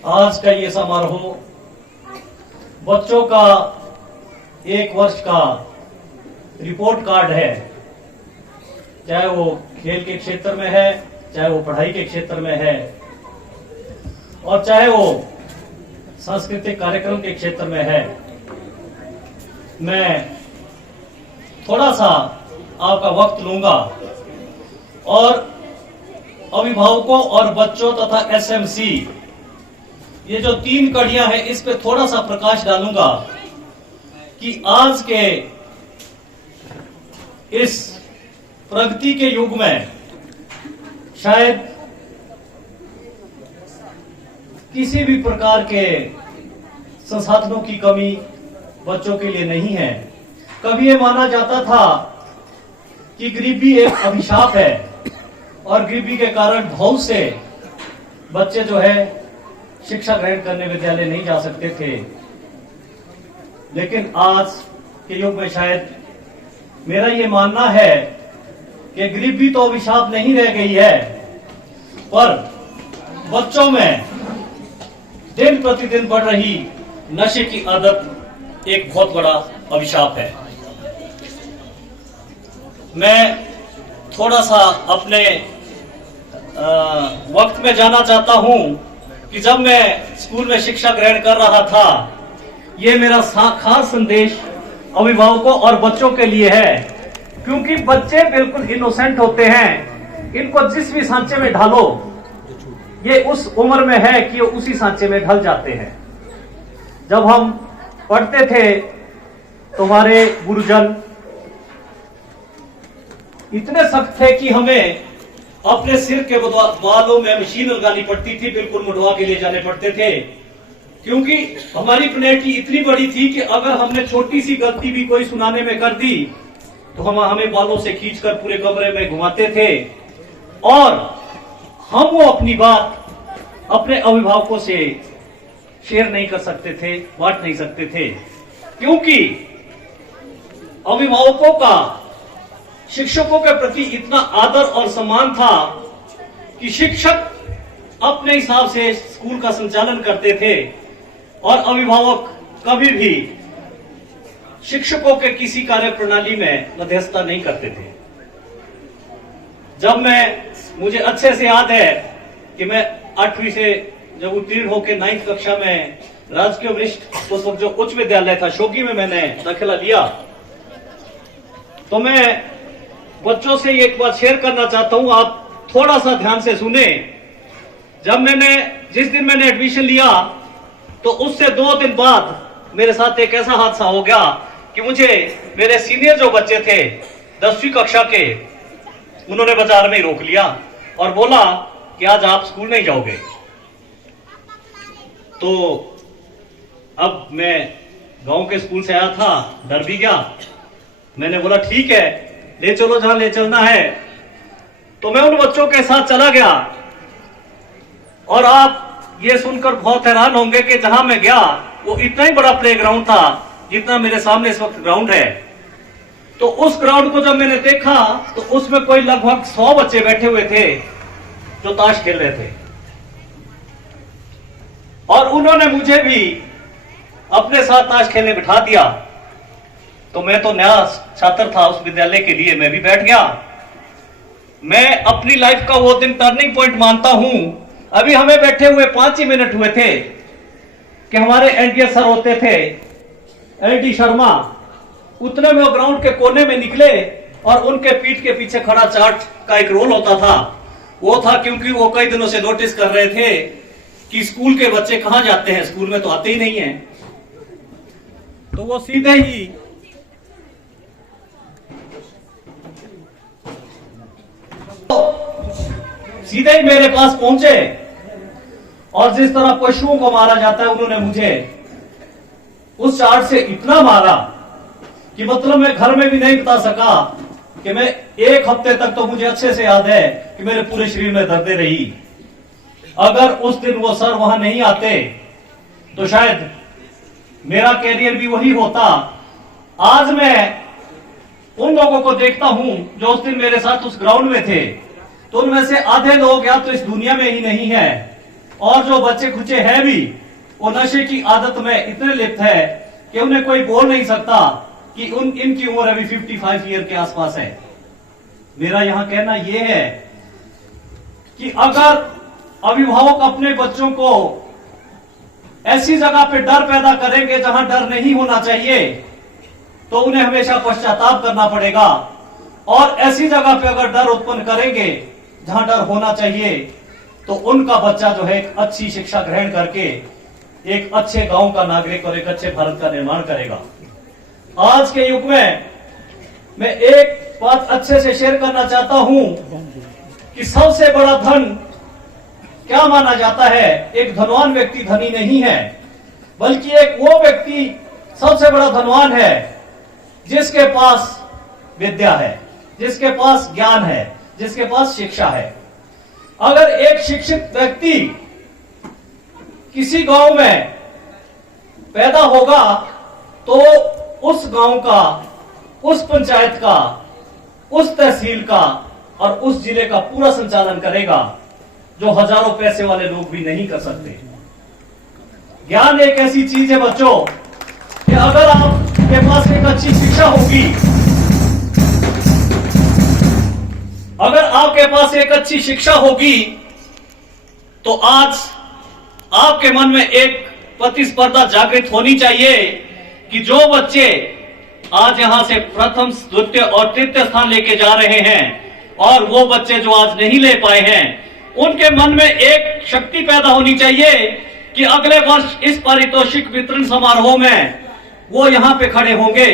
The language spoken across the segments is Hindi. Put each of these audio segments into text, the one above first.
आज का ये समारोह बच्चों का 1 वर्ष का रिपोर्ट कार्ड है, चाहे वो खेल के क्षेत्र में है, चाहे वो पढ़ाई के क्षेत्र में है और चाहे वो सांस्कृतिक कार्यक्रम के क्षेत्र में है। मैं थोड़ा सा आपका वक्त लूंगा और अभिभावकों और बच्चों तथा एसएमसी, ये जो 3 कड़ियां हैं, इस पे थोड़ा सा प्रकाश डालूंगा कि आज के इस प्रगति के युग में शायद किसी भी प्रकार के संसाधनों की कमी बच्चों के लिए नहीं है। कभी ये माना जाता था कि गरीबी एक अभिशाप है और गरीबी के कारण बहुत से बच्चे जो है शिक्षा ग्रहण करने विद्यालय नहीं जा सकते थे, लेकिन आज के युग में शायद मेरा ये मानना है कि गरीबी तो अभिशाप नहीं रह गई है, पर बच्चों में दिन प्रतिदिन बढ़ रही नशे की आदत एक बहुत बड़ा अभिशाप है। मैं थोड़ा सा अपने वक्त में जाना चाहता हूं कि जब मैं स्कूल में शिक्षा ग्रहण कर रहा था, ये मेरा खास संदेश अभिभावकों और बच्चों के लिए है, क्योंकि बच्चे बिल्कुल इनोसेंट होते हैं। इनको जिस भी सांचे में ढालो, ये उस उम्र में है कि उसी सांचे में ढल जाते हैं। जब हम पढ़ते थे तो हमारे गुरुजन इतने सख्त थे कि हमें अपने सिर के बालों में मशीन लगानी पड़ती थी, बिल्कुल मुड़वा के ले जाने पड़ते थे, क्योंकि हमारी पेनल्टी इतनी बड़ी थी कि अगर हमने छोटी सी गलती भी कोई सुनाने में कर दी तो हमें बालों से खींचकर पूरे कमरे में घुमाते थे और हम वो अपनी बात अपने अभिभावकों से शेयर नहीं कर सकते थे, बांट नहीं सकते थे, क्योंकि अभिभावकों का शिक्षकों के प्रति इतना आदर और सम्मान था कि शिक्षक अपने हिसाब से स्कूल का संचालन करते थे और अभिभावक कभी भी शिक्षकों के किसी कार्य प्रणाली में मध्यस्थता नहीं करते थे। जब मुझे अच्छे से याद है कि मैं 8वीं से जब उत्तीर्ण होकर 9वीं कक्षा में राजकीय वरिष्ठ उस वक्त जो उच्च विद्यालय था शोकी में मैंने दाखिला लिया, तो मैं बच्चों से एक बात शेयर करना चाहता हूं, आप थोड़ा सा ध्यान से सुने। जिस दिन मैंने एडमिशन लिया तो उससे 2 दिन बाद मेरे साथ एक ऐसा हादसा हो गया कि मुझे मेरे सीनियर जो बच्चे थे 10वीं कक्षा के, उन्होंने बाजार में ही रोक लिया और बोला कि आज आप स्कूल नहीं जाओगे। तो अब मैं गांव के स्कूल से आया था, डर भी गया। मैंने बोला ठीक है, ले चलो जहां ले चलना है। तो मैं उन बच्चों के साथ चला गया और आप ये सुनकर बहुत हैरान होंगे कि जहां मैं गया वो इतना ही बड़ा प्लेग्राउंड था जितना मेरे सामने इस वक्त ग्राउंड है। तो उस ग्राउंड को जब मैंने देखा तो उसमें कोई लगभग 100 बच्चे बैठे हुए थे जो ताश खेल रहे थे और उन्होंने मुझे भी अपने साथ ताश खेलने बिठा दिया। तो मैं तो नया छात्र था उस विद्यालय के लिए, मैं भी बैठ गया। मैं अपनी लाइफ का वो दिन टर्निंग पॉइंट मानता हूं। अभी हमें बैठे हुए 5 ही मिनट हुए थे कि हमारे एनडीए सर होते थे एलडी शर्मा, उतने में वो ग्राउंड के कोने में निकले और उनके पीठ के पीछे खड़ा चार्ट का एक रोल होता था। वो था क्योंकि वो कई दिनों से नोटिस कर रहे थे कि स्कूल के बच्चे कहां जाते हैं, स्कूल में तो आते ही नहीं है। तो वो सीधे ही मेरे पास पहुंचे और जिस तरह पशुओं को मारा जाता है उन्होंने मुझे उस चार्ट से इतना मारा कि मतलब मैं घर में भी नहीं बता सका कि मैं 1 हफ्ते तक, तो मुझे अच्छे से याद है कि मेरे पूरे शरीर में दर्दें रही। अगर उस दिन वो सर वहां नहीं आते तो शायद मेरा कैरियर भी वही होता। आज मैं उन लोगों को देखता हूं जो उस दिन मेरे साथ उस ग्राउंड में थे, तो उनमें से आधे लोग या तो इस दुनिया में ही नहीं है और जो बच्चे खुचे हैं भी, वो नशे की आदत में इतने लिप्त है कि उन्हें कोई बोल नहीं सकता कि इनकी उम्र अभी 55 ईयर के आसपास है। मेरा यहां कहना यह है कि अगर अभिभावक अपने बच्चों को ऐसी जगह पे डर पैदा करेंगे जहां डर नहीं होना चाहिए, तो उन्हें हमेशा पश्चाताप करना पड़ेगा। और ऐसी जगह पे अगर डर उत्पन्न करेंगे जहां डर होना चाहिए, तो उनका बच्चा जो है एक अच्छी शिक्षा ग्रहण करके एक अच्छे गांव का नागरिक और एक अच्छे भारत का निर्माण करेगा। आज के युग में मैं एक बात अच्छे से शेयर करना चाहता हूं कि सबसे बड़ा धन क्या माना जाता है। एक धनवान व्यक्ति धनी नहीं है, बल्कि एक वो व्यक्ति सबसे बड़ा धनवान है जिसके पास विद्या है, जिसके पास ज्ञान है, जिसके पास शिक्षा है। अगर एक शिक्षित व्यक्ति किसी गांव में पैदा होगा, तो उस गांव का, उस पंचायत का, उस तहसील का और उस जिले का पूरा संचालन करेगा, जो हजारों पैसे वाले लोग भी नहीं कर सकते। ज्ञान एक ऐसी चीज है बच्चों कि अगर आपके पास एक अच्छी शिक्षा होगी, अगर आपके पास एक अच्छी शिक्षा होगी, तो आज आपके मन में एक प्रतिस्पर्धा जागृत होनी चाहिए कि जो बच्चे आज यहां से प्रथम, द्वितीय और तृतीय स्थान लेके जा रहे हैं, और वो बच्चे जो आज नहीं ले पाए हैं, उनके मन में एक शक्ति पैदा होनी चाहिए कि अगले वर्ष इस पारितोषिक वितरण समारोह में वो यहां पे खड़े होंगे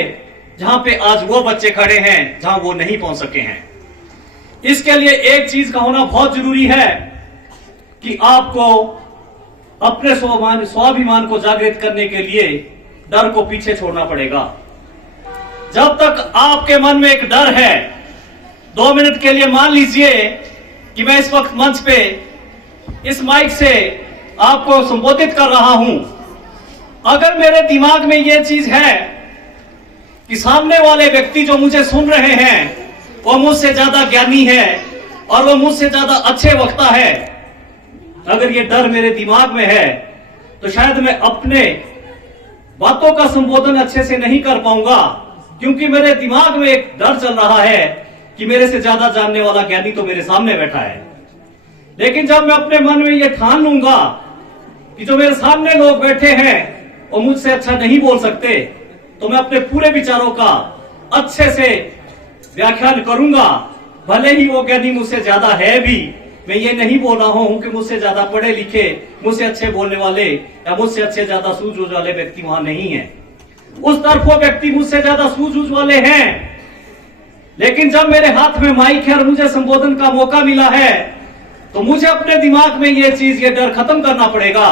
जहां पे आज वो बच्चे खड़े हैं, जहां वो नहीं पहुंच सके हैं। इसके लिए एक चीज का होना बहुत जरूरी है कि आपको अपने स्वाभिमान को जागृत करने के लिए डर को पीछे छोड़ना पड़ेगा। जब तक आपके मन में एक डर है, 2 मिनट के लिए मान लीजिए कि मैं इस वक्त मंच पे इस माइक से आपको संबोधित कर रहा हूं। अगर मेरे दिमाग में यह चीज है कि सामने वाले व्यक्ति जो मुझे सुन रहे हैं वो मुझसे ज्यादा ज्ञानी है और वो मुझसे ज्यादा अच्छे वक्ता है, अगर ये डर मेरे दिमाग में है, तो शायद मैं अपने बातों का संबोधन अच्छे से नहीं कर पाऊंगा, क्योंकि मेरे दिमाग में एक डर चल रहा है कि मेरे से ज्यादा जानने वाला ज्ञानी तो मेरे सामने बैठा है। लेकिन जब मैं अपने मन में ये ठान लूंगा कि जो मेरे सामने लोग बैठे हैं वो मुझसे अच्छा नहीं बोल सकते, तो मैं अपने पूरे विचारों का अच्छे से व्याख्यान करूंगा। भले ही वो ज्ञानी मुझसे ज्यादा है भी, मैं ये नहीं बोल रहा हूं कि मुझसे ज्यादा पढ़े लिखे, मुझसे अच्छे बोलने वाले या मुझसे अच्छे ज्यादा सूझबूझ वाले व्यक्ति वहां नहीं है। उस तरफ वो व्यक्ति मुझसे ज्यादा सूझबूझ वाले हैं, लेकिन जब मेरे हाथ में माइक है और मुझे संबोधन का मौका मिला है, तो मुझे अपने दिमाग में ये चीज, ये डर खत्म करना पड़ेगा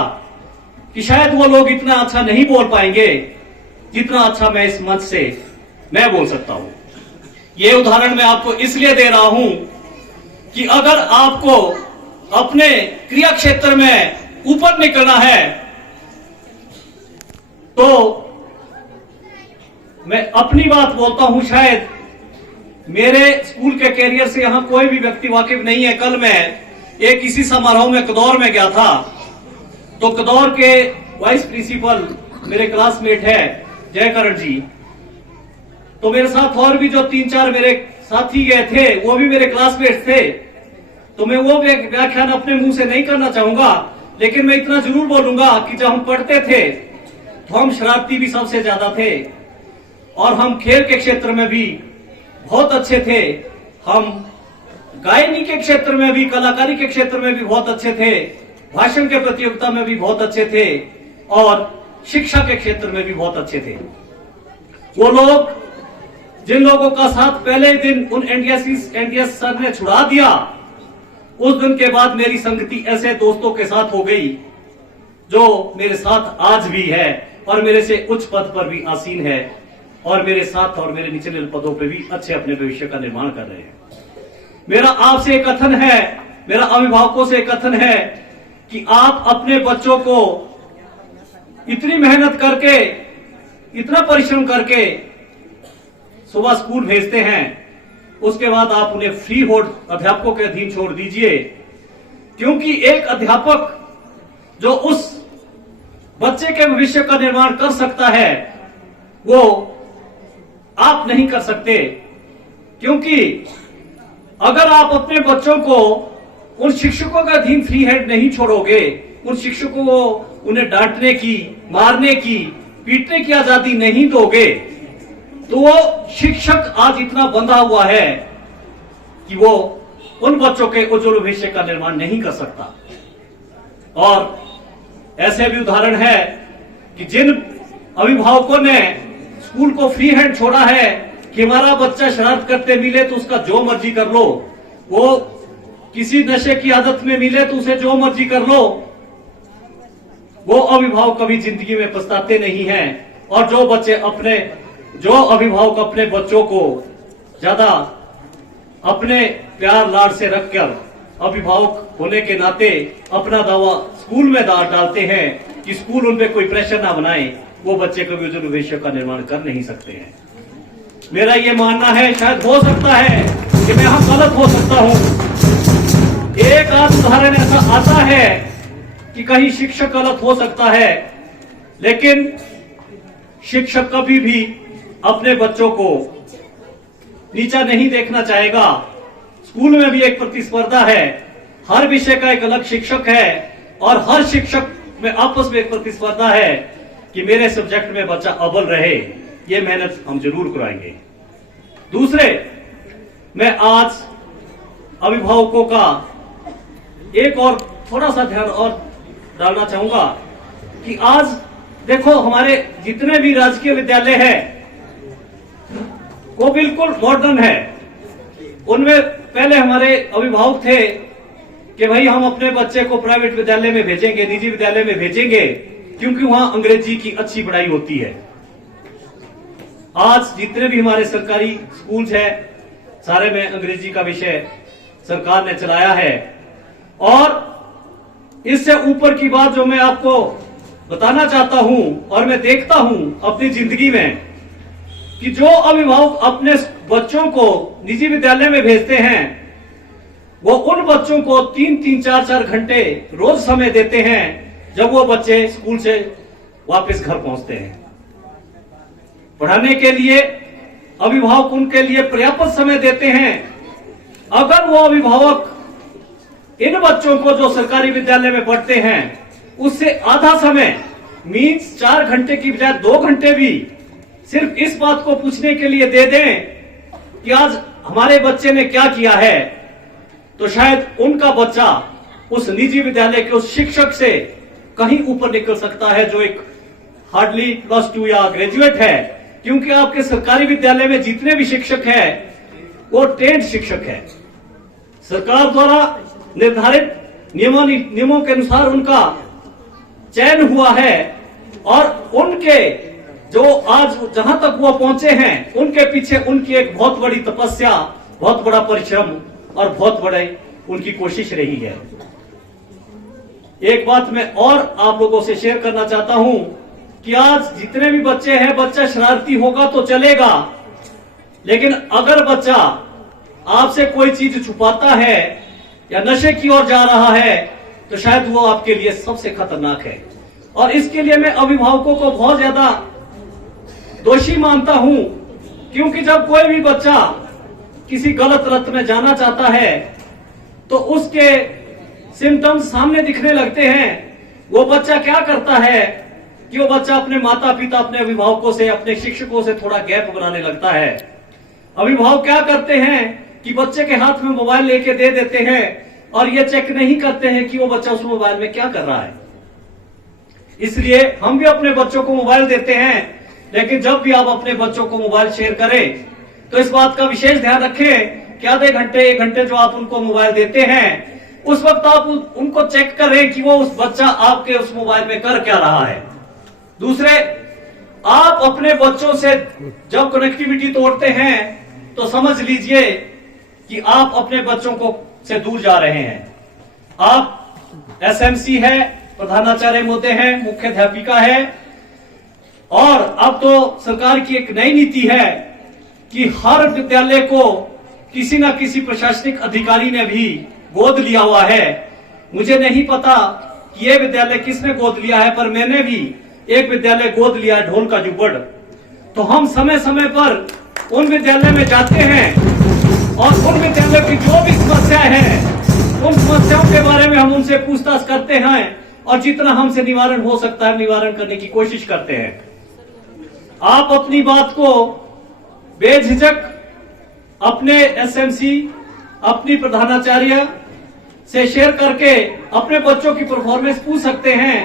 कि शायद वो लोग इतना अच्छा नहीं बोल पाएंगे जितना अच्छा मैं इस मंच से मैं बोल सकता हूं। ये उदाहरण मैं आपको इसलिए दे रहा हूं कि अगर आपको अपने क्रिया क्षेत्र में ऊपर निकलना है, तो मैं अपनी बात बोलता हूं, शायद मेरे स्कूल के कैरियर से यहां कोई भी व्यक्ति वाकिफ नहीं है। कल मैं एक किसी समारोह में कदौर में गया था, तो कदौर के वाइस प्रिंसिपल मेरे क्लासमेट है जयकरण जी, तो मेरे साथ और भी जो 3-4 मेरे साथी गए थे वो भी मेरे क्लासमेट थे। तो मैं वो व्याख्यान अपने मुंह से नहीं करना चाहूंगा, लेकिन मैं इतना जरूर बोलूंगा कि जब हम पढ़ते थे तो हम शरारती भी सबसे ज्यादा थे, और हम खेल के क्षेत्र में भी बहुत अच्छे थे, हम गायनी के क्षेत्र में भी, कलाकारी के क्षेत्र में भी बहुत अच्छे थे, भाषण के प्रतियोगिता में भी बहुत अच्छे थे, और शिक्षा के क्षेत्र में भी बहुत अच्छे थे। वो लोग जिन लोगों का साथ पहले दिन उन एनडीएस सर ने छुड़ा दिया, उस दिन के बाद मेरी संगति ऐसे दोस्तों के साथ हो गई जो मेरे साथ आज भी है और मेरे से उच्च पद पर भी आसीन है, और मेरे साथ और मेरे निचले पदों पे भी अच्छे अपने भविष्य का निर्माण कर रहे हैं। मेरा आपसे एक कथन है, मेरा अभिभावकों से एक कथन है कि आप अपने बच्चों को इतनी मेहनत करके, इतना परिश्रम करके सुबह स्कूल भेजते हैं, उसके बाद आप उन्हें फ्री होल्ड अध्यापकों के अधीन छोड़ दीजिए, क्योंकि एक अध्यापक जो उस बच्चे के भविष्य का निर्माण कर सकता है वो आप नहीं कर सकते। क्योंकि अगर आप अपने बच्चों को उन शिक्षकों का अधीन फ्री हैंड नहीं छोड़ोगे, उन शिक्षकों को उन्हें डांटने की, मारने की, पीटने की आजादी नहीं दोगे, तो वो शिक्षक आज इतना बंधा हुआ है कि वो उन बच्चों के उज्जवल भविष्य का निर्माण नहीं कर सकता। और ऐसे भी उदाहरण है कि जिन अभिभावकों ने स्कूल को फ्री हैंड छोड़ा है कि हमारा बच्चा शरारत करते मिले तो उसका जो मर्जी कर लो, वो किसी नशे की आदत में मिले तो उसे जो मर्जी कर लो, वो अभिभावक कभी जिंदगी में पछताते नहीं हैं। और जो अभिभावक अपने बच्चों को ज्यादा अपने प्यार लाड से रखकर अभिभावक होने के नाते अपना दावा स्कूल में डालते हैं कि स्कूल उन पे कोई प्रेशर ना बनाए, वो बच्चे कभी उज्जवल भविष्य का निर्माण कर नहीं सकते हैं। मेरा ये मानना है, शायद हो सकता है कि मैं यहां गलत हो सकता हूं, एक आध उदाहरण ऐसा आता है कि कहीं शिक्षक गलत हो सकता है, लेकिन शिक्षक कभी भी अपने बच्चों को नीचा नहीं देखना चाहेगा। स्कूल में भी एक प्रतिस्पर्धा है, हर विषय का एक अलग शिक्षक है और हर शिक्षक में आपस में एक प्रतिस्पर्धा है कि मेरे सब्जेक्ट में बच्चा अव्वल रहे। ये मेहनत हम जरूर कराएंगे। दूसरे, मैं आज अभिभावकों का एक और थोड़ा सा ध्यान और डालना चाहूंगा कि आज देखो हमारे जितने भी राजकीय विद्यालय हैं वो बिल्कुल मॉडर्न है। उनमें पहले हमारे अभिभावक थे कि भाई हम अपने बच्चे को प्राइवेट विद्यालय में भेजेंगे, निजी विद्यालय में भेजेंगे, क्योंकि वहां अंग्रेजी की अच्छी पढ़ाई होती है। आज जितने भी हमारे सरकारी स्कूल्स हैं सारे में अंग्रेजी का विषय सरकार ने चलाया है। और इससे ऊपर की बात जो मैं आपको बताना चाहता हूं और मैं देखता हूं अपनी जिंदगी में कि जो अभिभावक अपने बच्चों को निजी विद्यालय में भेजते हैं वो उन बच्चों को 3-3, 4-4 घंटे रोज समय देते हैं जब वो बच्चे स्कूल से वापस घर पहुंचते हैं। पढ़ाने के लिए अभिभावक उनके लिए पर्याप्त समय देते हैं। अगर वो अभिभावक इन बच्चों को जो सरकारी विद्यालय में पढ़ते हैं उससे आधा समय मीन्स 4 घंटे की बजाय 2 घंटे भी सिर्फ इस बात को पूछने के लिए दे दें कि आज हमारे बच्चे ने क्या किया है, तो शायद उनका बच्चा उस निजी विद्यालय के उस शिक्षक से कहीं ऊपर निकल सकता है जो एक हार्डली +2 या ग्रेजुएट है। क्योंकि आपके सरकारी विद्यालय में जितने भी शिक्षक हैं वो ट्रेंड शिक्षक है, सरकार द्वारा निर्धारित नियमों के अनुसार उनका चयन हुआ है और उनके जो आज जहां तक वो पहुंचे हैं उनके पीछे उनकी एक बहुत बड़ी तपस्या, बहुत बड़ा परिश्रम और बहुत बड़ी उनकी कोशिश रही है। एक बात मैं और आप लोगों से शेयर करना चाहता हूं कि आज जितने भी बच्चे हैं, बच्चा शरारती होगा तो चलेगा, लेकिन अगर बच्चा आपसे कोई चीज छुपाता है या नशे की ओर जा रहा है तो शायद वो आपके लिए सबसे खतरनाक है। और इसके लिए मैं अभिभावकों को बहुत ज्यादा दोषी मानता हूं, क्योंकि जब कोई भी बच्चा किसी गलत रत में जाना चाहता है तो उसके सिम्टम्स सामने दिखने लगते हैं। वो बच्चा क्या करता है कि वो बच्चा अपने माता पिता, अपने अभिभावकों से, अपने शिक्षकों से थोड़ा गैप बनाने लगता है। अभिभावक क्या करते हैं कि बच्चे के हाथ में मोबाइल लेके दे देते हैं और ये चेक नहीं करते हैं कि वो बच्चा उस मोबाइल में क्या कर रहा है। इसलिए हम भी अपने बच्चों को मोबाइल देते हैं, लेकिन जब भी आप अपने बच्चों को मोबाइल शेयर करें तो इस बात का विशेष ध्यान रखें कि आधे घंटे 1 घंटे जो आप उनको मोबाइल देते हैं उस वक्त आप उनको चेक करें कि वो उस बच्चा आपके उस मोबाइल में कर क्या रहा है। दूसरे, आप अपने बच्चों से जब कनेक्टिविटी तोड़ते हैं तो समझ लीजिए कि आप अपने बच्चों को से दूर जा रहे हैं। आप एसएमसी है, प्रधानाचार्य महोदय है, मुख्याध्यापिका है, और अब तो सरकार की एक नई नीति है कि हर विद्यालय को किसी न किसी प्रशासनिक अधिकारी ने भी गोद लिया हुआ है। मुझे नहीं पता कि ये विद्यालय किसने गोद लिया है, पर मैंने भी एक विद्यालय गोद लिया है, ढोल का जुबड़। तो हम समय समय पर उन विद्यालय में जाते हैं और उन विद्यालय की जो भी समस्याएं हैं उन समस्याओं के बारे में हम उनसे पूछताछ करते हैं और जितना हमसे निवारण हो सकता है निवारण करने की कोशिश करते हैं। आप अपनी बात को बेझिझक अपने एसएमसी, अपनी प्रधानाचार्य से शेयर करके अपने बच्चों की परफॉर्मेंस पूछ सकते हैं।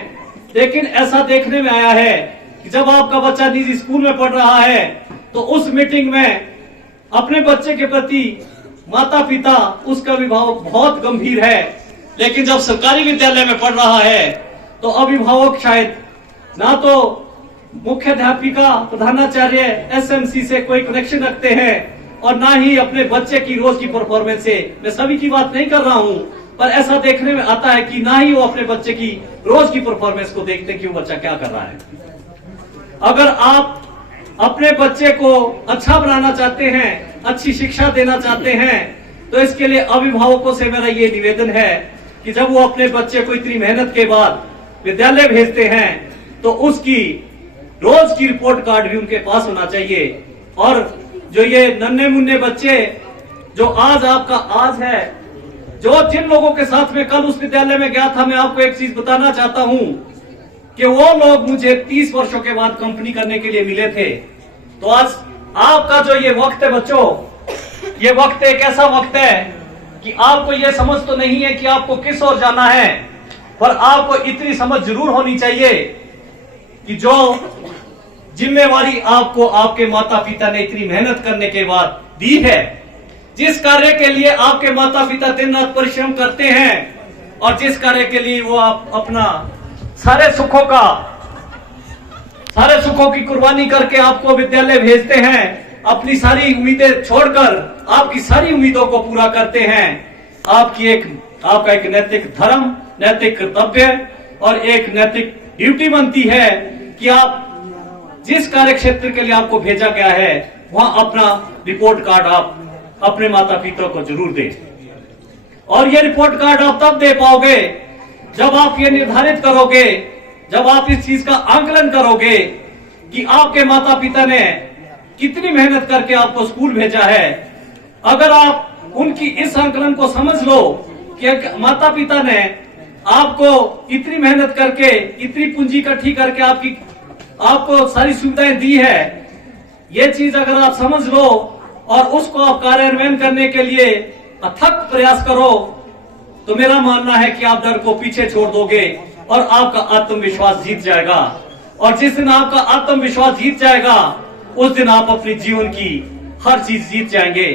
लेकिन ऐसा देखने में आया है कि जब आपका बच्चा निजी स्कूल में पढ़ रहा है तो उस मीटिंग में अपने बच्चे के प्रति माता पिता, उसका अभिभावक बहुत गंभीर है, लेकिन जब सरकारी विद्यालय में पढ़ रहा है तो अभिभावक शायद ना तो मुख्याध्यापिका, प्रधानाचार्य, एसएमसी से कोई कनेक्शन रखते हैं और ना ही अपने बच्चे की रोज की परफॉर्मेंस से। मैं सभी की बात नहीं कर रहा हूं, पर ऐसा देखने में आता है कि ना ही वो अपने बच्चे की रोज की परफॉर्मेंस को देखते कि वो बच्चा क्या कर रहा है। अगर आप अपने बच्चे को अच्छा बनाना चाहते हैं, अच्छी शिक्षा देना चाहते हैं, तो इसके लिए अभिभावकों से मेरा ये निवेदन है कि जब वो अपने बच्चे को इतनी मेहनत के बाद विद्यालय भेजते हैं तो उसकी रोज की रिपोर्ट कार्ड भी उनके पास होना चाहिए। और जो ये नन्हे मुन्ने बच्चे जो आज आपका आज है, जो जिन लोगों के साथ में कल उस विद्यालय में गया था, मैं आपको एक चीज बताना चाहता हूं कि वो लोग मुझे 30 वर्षों के बाद कंपनी करने के लिए मिले थे। तो आज आपका जो ये वक्त है बच्चों, ये वक्त एक ऐसा वक्त है कि आपको ये समझ तो नहीं है कि आपको किस ओर जाना है, पर आपको इतनी समझ जरूर होनी चाहिए कि जो जिम्मेवारी आपको आपके माता पिता ने इतनी मेहनत करने के बाद दी है, जिस कार्य के लिए आपके माता पिता दिन रात परिश्रम करते हैं और जिस कार्य के लिए वो आप अपना सारे सुखों की कुर्बानी करके आपको विद्यालय भेजते हैं, अपनी सारी उम्मीदें छोड़कर आपकी सारी उम्मीदों को पूरा करते हैं। आपका एक नैतिक धर्म, नैतिक कर्तव्य और एक नैतिक ड्यूटी बनती है कि आप जिस कार्य क्षेत्र के लिए आपको भेजा गया है वहां अपना रिपोर्ट कार्ड आप अपने माता पिता को जरूर दें। और ये रिपोर्ट कार्ड आप तब दे पाओगे जब आप ये निर्धारित करोगे, जब आप इस चीज का आंकलन करोगे कि आपके माता पिता ने कितनी मेहनत करके आपको स्कूल भेजा है। अगर आप उनकी इस आंकलन को समझ लो कि माता पिता ने आपको इतनी मेहनत करके, इतनी पूंजी इकट्ठी करके आपको सारी सुविधाएं दी है, ये चीज अगर आप समझ लो और उसको आप कार्यान्वयन करने के लिए अथक प्रयास करो, तो मेरा मानना है कि आप डर को पीछे छोड़ दोगे और आपका आत्मविश्वास जीत जाएगा। और जिस दिन आपका आत्मविश्वास जीत जाएगा उस दिन आप अपने जीवन की हर चीज जीत जाएंगे।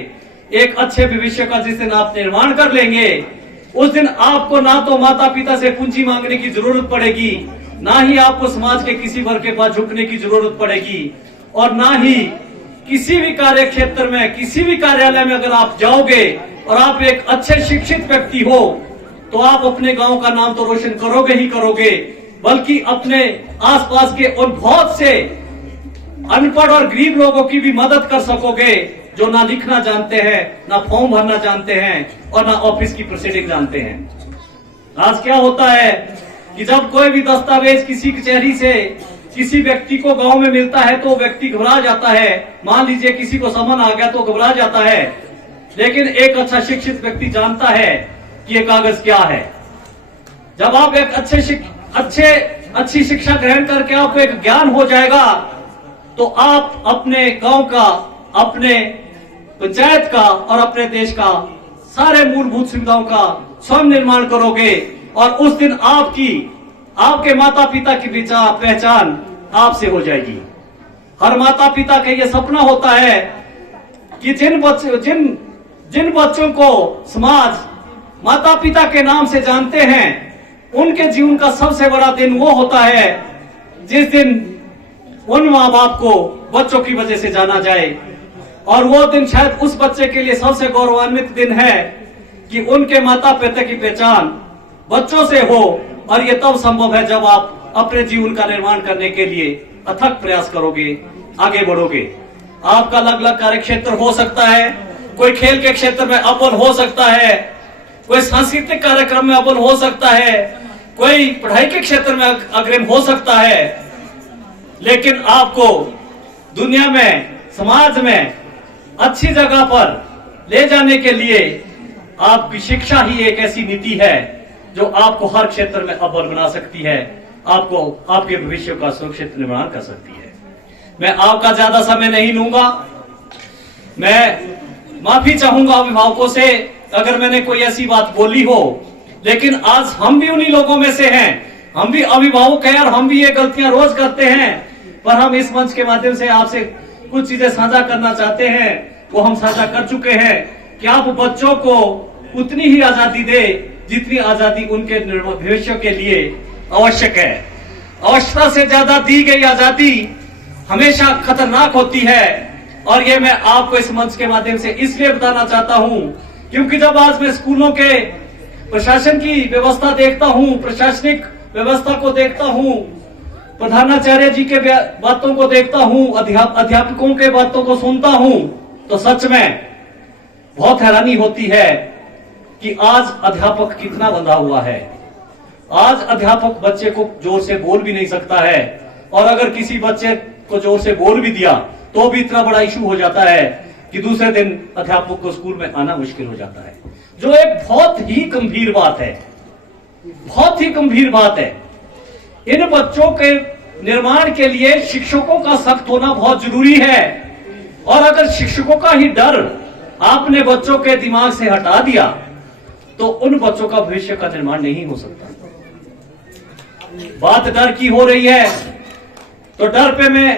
एक अच्छे भविष्य का जिस दिन आप निर्माण कर लेंगे, उस दिन आपको ना तो माता पिता से पूंजी मांगने की जरूरत पड़ेगी, ना ही आपको समाज के किसी वर्ग के पास झुकने की जरूरत पड़ेगी, और ना ही किसी भी कार्य क्षेत्र में, किसी भी कार्यालय में अगर आप जाओगे और आप एक अच्छे शिक्षित व्यक्ति हो तो आप अपने गांव का नाम तो रोशन करोगे ही करोगे, बल्कि अपने आसपास के और बहुत से अनपढ़ और गरीब लोगों की भी मदद कर सकोगे जो ना लिखना जानते हैं, ना फॉर्म भरना जानते हैं और ना ऑफिस की प्रोसीडिंग जानते हैं। आज क्या होता है कि जब कोई भी दस्तावेज किसी कचहरी से किसी व्यक्ति को गांव में मिलता है तो व्यक्ति घबरा जाता है। मान लीजिए किसी को समन आ गया तो घबरा जाता है, लेकिन एक अच्छा शिक्षित व्यक्ति जानता है कि ये कागज क्या है। जब आप एक अच्छी शिक्षा ग्रहण करके आपको एक ज्ञान हो जाएगा तो आप अपने गांव का, अपने पंचायत का और अपने देश का सारे मूलभूत सुविधाओं का स्वयं निर्माण करोगे और उस दिन आपके माता पिता की पहचान आपसे हो जाएगी। हर माता पिता का यह सपना होता है कि जिन बच्चों को समाज माता पिता के नाम से जानते हैं, उनके जीवन का सबसे बड़ा दिन वो होता है जिस दिन उन माँ बाप को बच्चों की वजह से जाना जाए। और वो दिन शायद उस बच्चे के लिए सबसे गौरवान्वित दिन है कि उनके माता पिता की पहचान बच्चों से हो, और ये तब संभव है जब आप अपने जीवन का निर्माण करने के लिए अथक प्रयास करोगे, आगे बढ़ोगे। आपका अलग अलग कार्य क्षेत्र हो सकता है, कोई खेल के क्षेत्र में अव्वल हो सकता है, कोई सांस्कृतिक कार्यक्रम में अव्वल हो सकता है, कोई पढ़ाई के क्षेत्र में अग्रिम हो सकता है, लेकिन आपको दुनिया में, समाज में अच्छी जगह पर ले जाने के लिए आपकी शिक्षा ही एक ऐसी नीति है जो आपको हर क्षेत्र में अव्वल बना सकती है, आपको आपके भविष्य का सुरक्षित निर्माण कर सकती है। मैं आपका ज्यादा समय नहीं लूंगा। मैं माफी चाहूंगा अभिभावकों से अगर मैंने कोई ऐसी बात बोली हो, लेकिन आज हम भी उन्हीं लोगों में से हैं, हम भी अभिभावक हैं और हम भी ये गलतियां रोज करते हैं, पर हम इस मंच के माध्यम से आपसे कुछ चीजें साझा करना चाहते हैं, वो हम साझा कर चुके हैं कि आप बच्चों को उतनी ही आजादी दे जितनी आजादी उनके भविष्य के लिए आवश्यक है। आवश्यकता से ज्यादा दी गई आजादी हमेशा खतरनाक होती है, और ये मैं आपको इस मंच के माध्यम से इसलिए बताना चाहता हूं क्योंकि जब आज मैं स्कूलों के प्रशासन की व्यवस्था देखता हूं, प्रशासनिक व्यवस्था को देखता हूं, प्रधानाचार्य जी के बातों को देखता हूं, अध्यापकों के बातों को सुनता हूं, तो सच में बहुत हैरानी होती है कि आज अध्यापक कितना बंधा हुआ है। आज अध्यापक बच्चे को जोर से बोल भी नहीं सकता है, और अगर किसी बच्चे को जोर से बोल भी दिया तो भी इतना बड़ा इशू हो जाता है कि दूसरे दिन अध्यापक को स्कूल में आना मुश्किल हो जाता है, जो एक बहुत ही गंभीर बात है, बहुत ही गंभीर बात है। इन बच्चों के निर्माण के लिए शिक्षकों का सख्त होना बहुत जरूरी है, और अगर शिक्षकों का ही डर आपने बच्चों के दिमाग से हटा दिया तो उन बच्चों का भविष्य का निर्माण नहीं हो सकता। बात डर की हो रही है तो डर पे मैं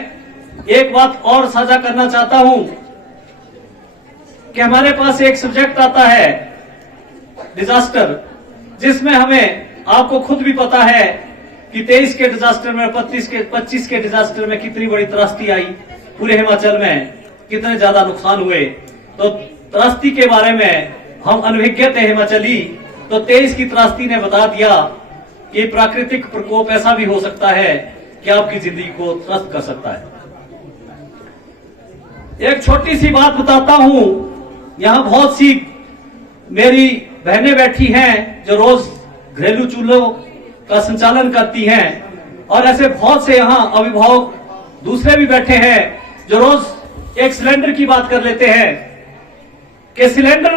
एक बात और साझा करना चाहता हूं कि हमारे पास एक सब्जेक्ट आता है डिजास्टर, जिसमें हमें, आपको खुद भी पता है कि 23 के डिजास्टर में, 25 के डिजास्टर में कितनी बड़ी त्रासदी आई, पूरे हिमाचल में कितने ज्यादा नुकसान हुए। तो त्रासदी के बारे में हम अनभिज्ञ थे हिमाचली, तो 23 की त्रासदी ने बता दिया कि प्राकृतिक प्रकोप ऐसा भी हो सकता है कि आपकी जिंदगी को त्रस्त कर सकता है। एक छोटी सी बात बताता हूं, यहां बहुत सी मेरी बहनें बैठी हैं जो रोज घरेलू चूल्हों का संचालन करती हैं, और ऐसे बहुत से यहां अभिभावक दूसरे भी बैठे हैं जो रोज एक सिलेंडर की बात कर लेते हैं कि सिलेंडर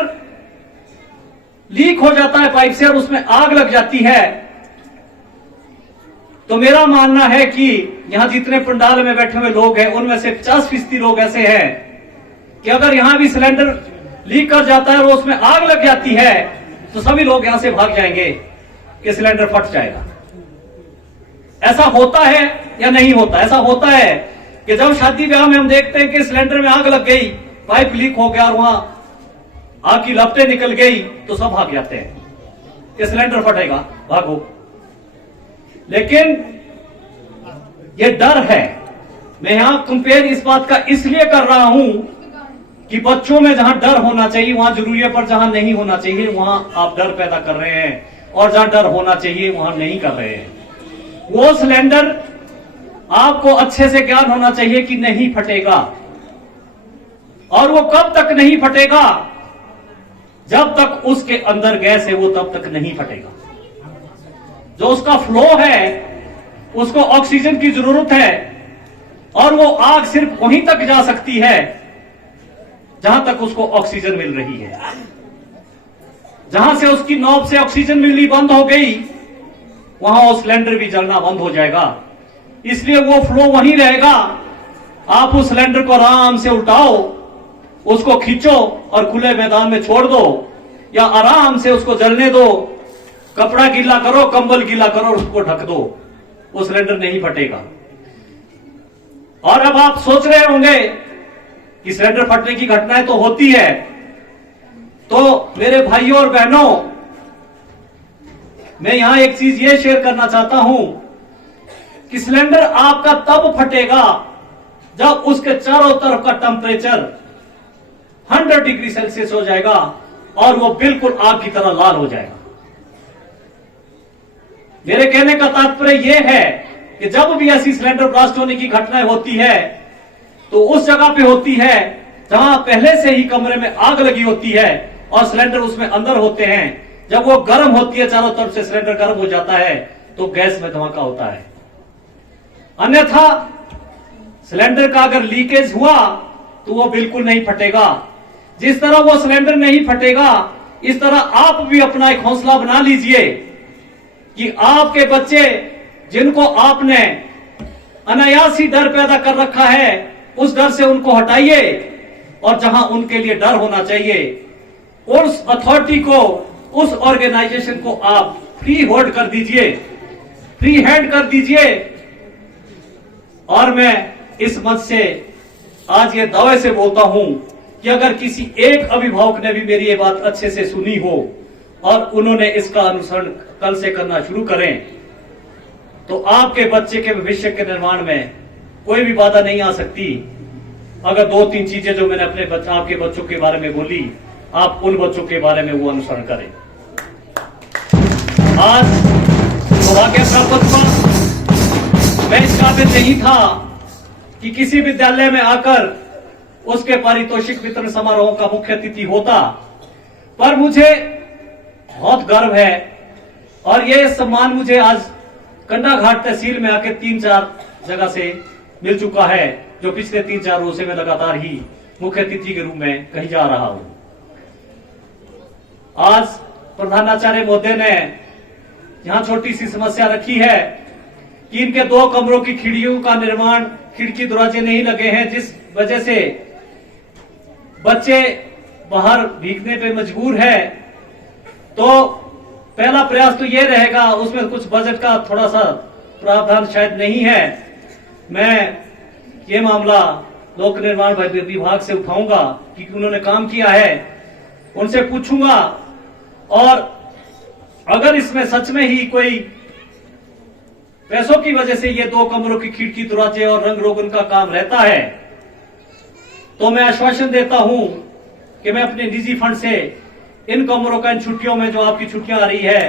लीक हो जाता है पाइप से और उसमें आग लग जाती है। तो मेरा मानना है कि यहां जितने पंडाल में बैठे हुए लोग हैं उनमें से 50% लोग ऐसे हैं कि अगर यहां भी सिलेंडर लीक कर जाता है और उसमें आग लग जाती है तो सभी लोग यहां से भाग जाएंगे कि सिलेंडर फट जाएगा। ऐसा होता है या नहीं होता? ऐसा होता है कि जब शादी ब्याह में हम देखते हैं कि सिलेंडर में आग लग गई, पाइप लीक हो गया और वहां आग की लपटें निकल गई तो सब भाग जाते हैं कि सिलेंडर फटेगा, भागो। लेकिन ये डर है। मैं यहां कंपेयर इस बात का इसलिए कर रहा हूं कि बच्चों में जहां डर होना चाहिए वहां जरूरी है, पर जहां नहीं होना चाहिए वहां आप डर पैदा कर रहे हैं, और जहां डर होना चाहिए वहां नहीं कर रहे हैं। वो सिलेंडर आपको अच्छे से ज्ञान होना चाहिए कि नहीं फटेगा, और वो कब तक नहीं फटेगा? जब तक उसके अंदर गैस है वो तब तक नहीं फटेगा। जो उसका फ्लो है उसको ऑक्सीजन की जरूरत है, और वो आग सिर्फ वहीं तक जा सकती है जहां तक उसको ऑक्सीजन मिल रही है। जहां से उसकी नॉब से ऑक्सीजन मिलनी बंद हो गई वहां वो सिलेंडर भी जलना बंद हो जाएगा। इसलिए वो फ्लो वहीं रहेगा। आप उस सिलेंडर को आराम से उल्टाओ, उसको खींचो और खुले मैदान में छोड़ दो, या आराम से उसको जलने दो, कपड़ा गीला करो, कंबल गीला करो और उसको ढक दो, वो सिलेंडर नहीं फटेगा। और अब आप सोच रहे होंगे कि सिलेंडर फटने की घटनाएं तो होती है, तो मेरे भाइयों और बहनों, मैं यहां एक चीज ये शेयर करना चाहता हूं कि सिलेंडर आपका तब फटेगा जब उसके चारों तरफ का टेम्परेचर 100 डिग्री सेल्सियस हो जाएगा और वो बिल्कुल आग की तरह लाल हो जाएगा। मेरे कहने का तात्पर्य यह है कि जब भी ऐसी सिलेंडर ब्लास्ट होने की घटनाएं होती है तो उस जगह पे होती है जहां पहले से ही कमरे में आग लगी होती है और सिलेंडर उसमें अंदर होते हैं। जब वो गर्म होती है, चारों तरफ से सिलेंडर गर्म हो जाता है, तो गैस में धमाका होता है। अन्यथा सिलेंडर का अगर लीकेज हुआ तो वो बिल्कुल नहीं फटेगा। जिस तरह वो सिलेंडर नहीं फटेगा, इस तरह आप भी अपना एक हौसला बना लीजिए कि आपके बच्चे जिनको आपने अनायासी डर पैदा कर रखा है, उस डर से उनको हटाइए, और जहां उनके लिए डर होना चाहिए, उस अथॉरिटी को, उस ऑर्गेनाइजेशन को आप फ्री होल्ड कर दीजिए, फ्री हैंड कर दीजिए। और मैं इस मंच से आज ये दावे से बोलता हूं कि अगर किसी एक अभिभावक ने भी मेरी ये बात अच्छे से सुनी हो और उन्होंने इसका अनुसरण कल से करना शुरू करें, तो आपके बच्चे के भविष्य के निर्माण में कोई भी बाधा नहीं आ सकती। अगर 2-3 चीजें जो मैंने अपने आपके बच्चों के बारे में बोली, आप उन बच्चों के बारे में वो अनुसरण करें। आज सौभाग्य प्राप्त हुआ, मैं इस काबिल नहीं था कि किसी विद्यालय में आकर उसके पारितोषिक वितरण समारोह का मुख्य अतिथि होता, पर मुझे बहुत गर्व है और ये सम्मान मुझे आज कंडाघाट तहसील में आके 3-4 जगह से मिल चुका है, जो पिछले 3-4 रोज से मैं लगातार ही मुख्य अतिथि के रूप में कहीं जा रहा हूं। आज प्रधानाचार्य महोदय ने यहां छोटी सी समस्या रखी है कि इनके 2 कमरों की खिड़कियों का निर्माण, खिड़की दरवाजे नहीं लगे हैं, जिस वजह से बच्चे बाहर भीगने पे मजबूर है। तो पहला प्रयास तो ये रहेगा, उसमें कुछ बजट का थोड़ा सा प्रावधान शायद नहीं है। मैं ये मामला लोक निर्माण विभाग से उठाऊंगा क्योंकि उन्होंने काम किया है, उनसे पूछूंगा, और अगर इसमें सच में ही कोई पैसों की वजह से ये 2 कमरों की खिड़की दरवाजे और रंग रोगन का काम रहता है, तो मैं आश्वासन देता हूं कि मैं अपने निजी फंड से इन कमरों का इन छुट्टियों में, जो आपकी छुट्टियां आ रही है,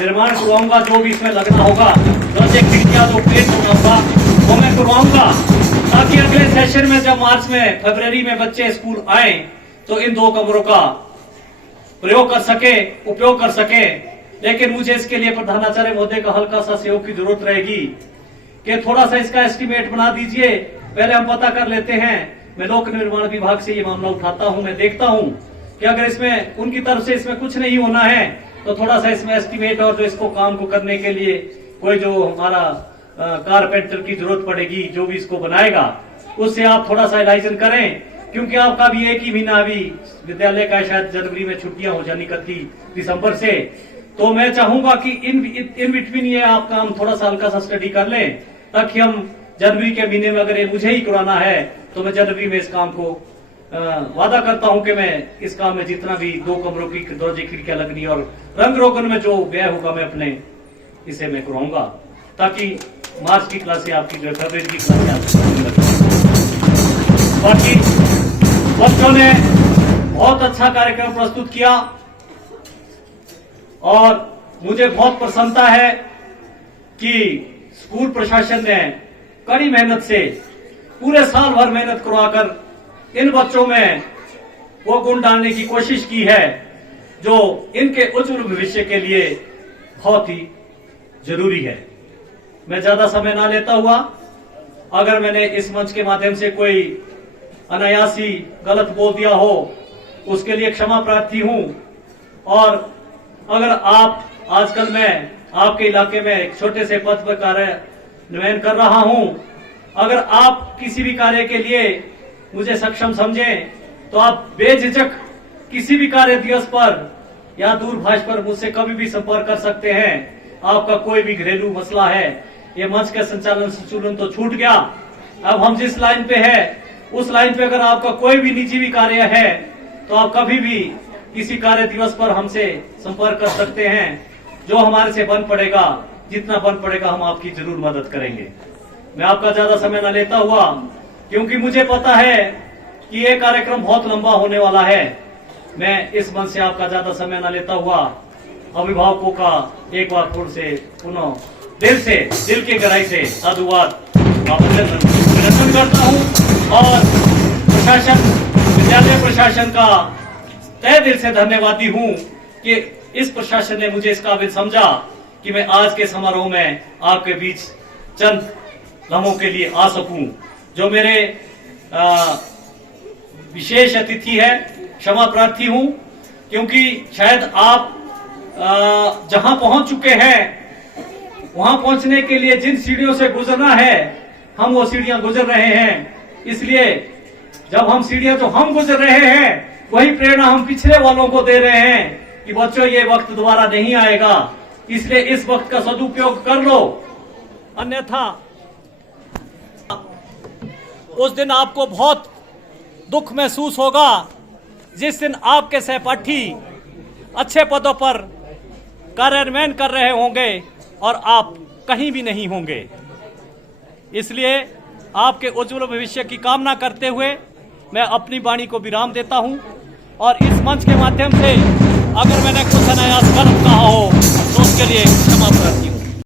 निर्माण करवाऊंगा। जो भी इसमें लगना होगा, दरवाजे खिड़कियां जो पेंट होगा वो मैं करवाऊंगा, ताकि अगले सेशन में जब मार्च में, फरवरी में बच्चे स्कूल आए तो इन 2 कमरों का प्रयोग कर सके, उपयोग कर सके। लेकिन मुझे इसके लिए प्रधानाचार्य महोदय का हल्का सा सहयोग की जरूरत रहेगी कि थोड़ा सा इसका एस्टिमेट बना दीजिए, पहले हम पता कर लेते हैं। मैं लोक निर्माण विभाग से ये मामला उठाता हूं, मैं देखता हूं कि अगर इसमें उनकी तरफ से इसमें कुछ नहीं होना है तो थोड़ा सा इसमें एस्टिमेट, और जो इसको काम को करने के लिए कोई जो हमारा कारपेंटर की जरूरत पड़ेगी, जो भी इसको बनाएगा, उससे आप थोड़ा सा इलाइजन करें, क्योंकि आपका भी एक ही महीना अभी विद्यालय का, शायद जनवरी में छुट्टियां हो जानी करती दिसंबर से। तो मैं चाहूंगा कि इन बिटवीन ये आप काम थोड़ा सा हल्का सा स्टडी कर लें, ताकि हम जनवरी के महीने में, अगर ये मुझे ही कराना है तो मैं जनवरी में इस काम को वादा करता हूं कि मैं इस काम में जितना भी 2 कमरों की दरवाजे खिड़कियां लगनी और रंग रोगन में जो व्यय होगा मैं अपने इसे मैं करवाऊंगा, ताकि मार्च की क्लासे आपकी जो फरवरी की क्लासे आपकी। बाकी बच्चों ने बहुत अच्छा कार्यक्रम प्रस्तुत किया और मुझे बहुत प्रसन्नता है कि स्कूल प्रशासन ने कड़ी मेहनत से पूरे साल भर मेहनत करवाकर इन बच्चों में वो गुण डालने की कोशिश की है जो इनके उज्जवल भविष्य के लिए बहुत ही जरूरी है। मैं ज्यादा समय ना लेता हुआ, अगर मैंने इस मंच के माध्यम से कोई अनायासी गलत बोल दिया हो, उसके लिए क्षमा प्रार्थी हूं। और अगर आप, आजकल मैं आपके इलाके में एक छोटे से पद पर कार्यान्वयन कर रहा हूं, अगर आप किसी भी कार्य के लिए मुझे सक्षम समझें तो आप बेझिझक किसी भी कार्य दिवस पर या दूरभाष पर मुझसे कभी भी संपर्क कर सकते हैं। आपका कोई भी घरेलू मसला है, ये मंच का संचालन तो छूट गया, अब हम जिस लाइन पे है उस लाइन पे अगर आपका कोई भी निजी भी कार्य है तो आप कभी भी किसी कार्य दिवस पर हमसे संपर्क कर सकते हैं। जो हमारे से बन पड़ेगा, जितना बन पड़ेगा, हम आपकी जरूर मदद करेंगे। मैं आपका ज्यादा समय न लेता हुआ, क्योंकि मुझे पता है कि ये कार्यक्रम बहुत लंबा होने वाला है, मैं इस मन से आपका ज्यादा समय न लेता हुआ अभिभावकों का एक बार फिर से पुनः दिल के गहराई से साधुवाद अभिनंदन करता हूं और विद्यालय प्रशासन का तहे दिल से धन्यवादी हूं कि इस प्रशासन ने मुझे इस काबिल समझा कि मैं आज के समारोह में आपके बीच चंद लम्हों के लिए आ सकूं। जो मेरे विशेष अतिथि है, क्षमा प्रार्थी हूं, क्योंकि शायद आप जहां पहुंच चुके हैं, वहां पहुंचने के लिए जिन सीढ़ियों से गुजरना है, हम वो सीढ़ियां गुजर रहे हैं। इसलिए जब हम सीढ़ियां जो हम गुजर रहे हैं, वही प्रेरणा हम पिछले वालों को दे रहे हैं कि बच्चों ये वक्त दोबारा नहीं आएगा, इसलिए इस वक्त का सदुपयोग कर लो, अन्यथा उस दिन आपको बहुत दुख महसूस होगा जिस दिन आपके सहपाठी अच्छे पदों पर कार्यान्वयन कर रहे होंगे और आप कहीं भी नहीं होंगे। इसलिए आपके उज्जवल भविष्य की कामना करते हुए मैं अपनी वाणी को विराम देता हूं और इस मंच के माध्यम से अगर मैंने कुछ अनायास गलत कहा हो तो उसके लिए क्षमा प्रार्थी।